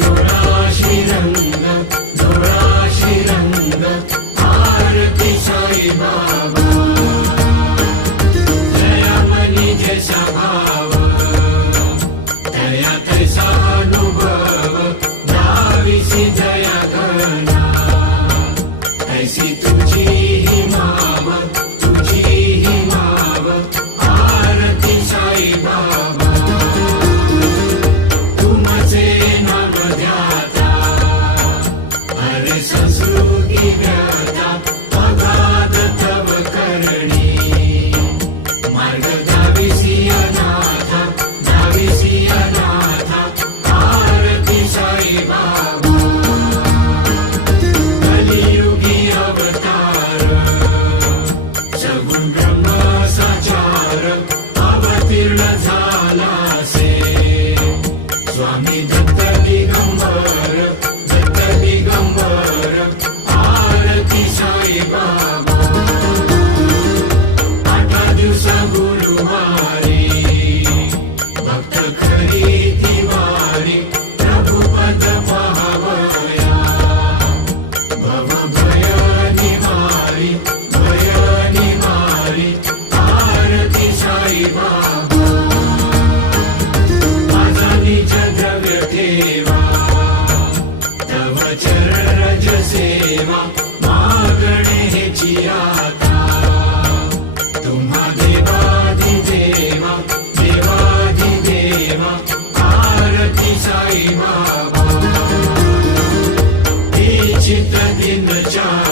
डोळाशी रंग डोळाशी रंग आरती साई बाबा जयामनी जैसा भाव दया तैसा अनुभव दाविसी दया घना ऐसी तुझी ही माव आरती साई बाबा संस्कृती व्याता अगाध तव करणी मार्ग दाविसी अनाथा आरती साई बाबा कलियुगी अवतार सगुण ब्रह्म साचार अवतीर्ण झालासे स्वामी दत्त दिगंबर आरती साई बाबा 8 दिवसा गुरुवारी भक्त खरी तिवारी प्रभुपद पाहावया भव भय निवारी आरती साई बाबा माझा निज द्रव्य ठेवा तव चरण सेवा मागणे हेची आता तुम्हा देवाधिदेवा आरती साई बाबा चित्त दिनचार